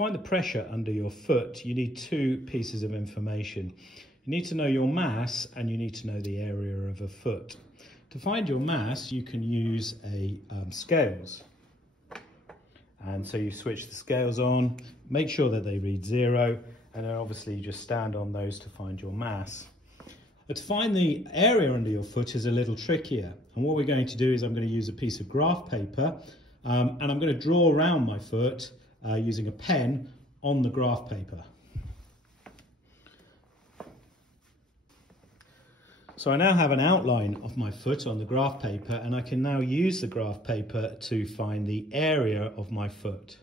find the pressure under your foot, you need two pieces of information. You need to know your mass and you need to know the area of a foot. To find your mass, you can use scales. And so you switch the scales on, make sure that they read 0, and then obviously you just stand on those to find your mass. But to find the area under your foot is a little trickier. And what we're going to do is I'm going to use a piece of graph paper and I'm going to draw around my foot using a pen on the graph paper. So I now have an outline of my foot on the graph paper, and I can now use the graph paper to find the area of my foot.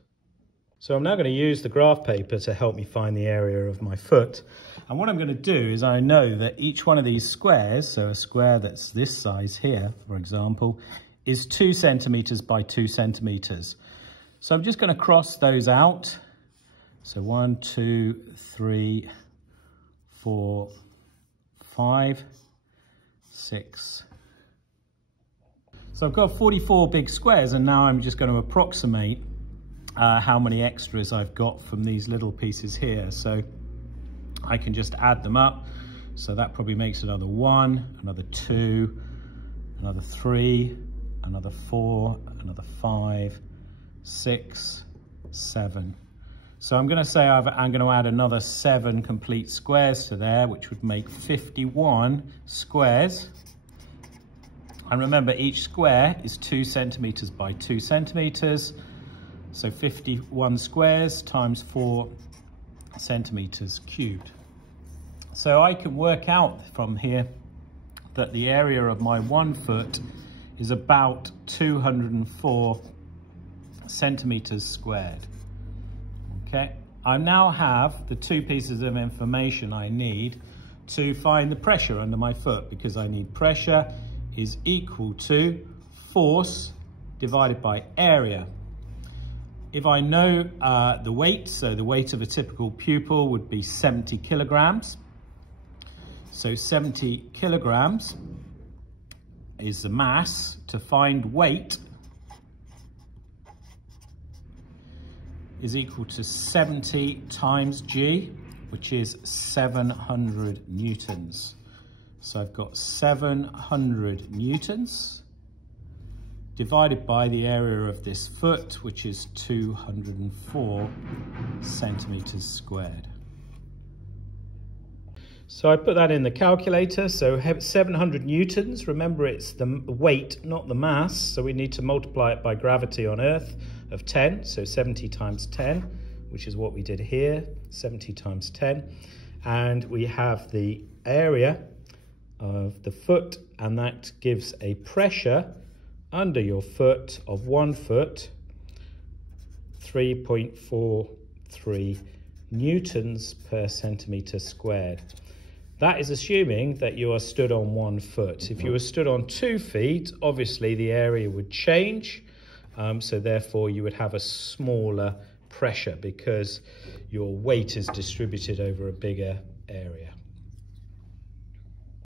So I'm now going to use the graph paper to help me find the area of my foot. And what I'm going to do is I know that each one of these squares, so a square that's this size here, for example, is 2 centimeters by 2 centimeters. So I'm just going to cross those out. So 1, 2, 3, 4, 5, 6. So I've got 44 big squares, and now I'm just going to approximate how many extras I've got from these little pieces here. So I can just add them up. So that probably makes another 1, another 2, another 3, another 4, another 5, 6, 7. So I'm going to say I'm going to add another 7 complete squares to there, which would make 51 squares. And remember, each square is 2 centimeters by 2 centimeters. So 51 squares times 4 centimeters cubed. So I can work out from here that the area of my 1 foot is about 204 centimeters squared. Okay, I now have the 2 pieces of information I need to find the pressure under my foot, because I need pressure is equal to force divided by area. If I know the weight, so the weight of a typical pupil would be 70 kilograms. So 70 kilograms is the mass. To find weight is equal to 70 times G, which is 700 newtons. So I've got 700 newtons divided by the area of this foot, which is 204 centimeters squared. So I put that in the calculator. So 700 newtons, remember it's the weight, not the mass. So we need to multiply it by gravity on Earth of 10. So 70 times 10, which is what we did here, 70 times 10. And we have the area of the foot, and that gives a pressure under your foot of 1 foot, 3.43 newtons per centimeter squared. That is assuming that you are stood on 1 foot. If you were stood on 2 feet, obviously the area would change. So therefore you would have a smaller pressure because your weight is distributed over a bigger area.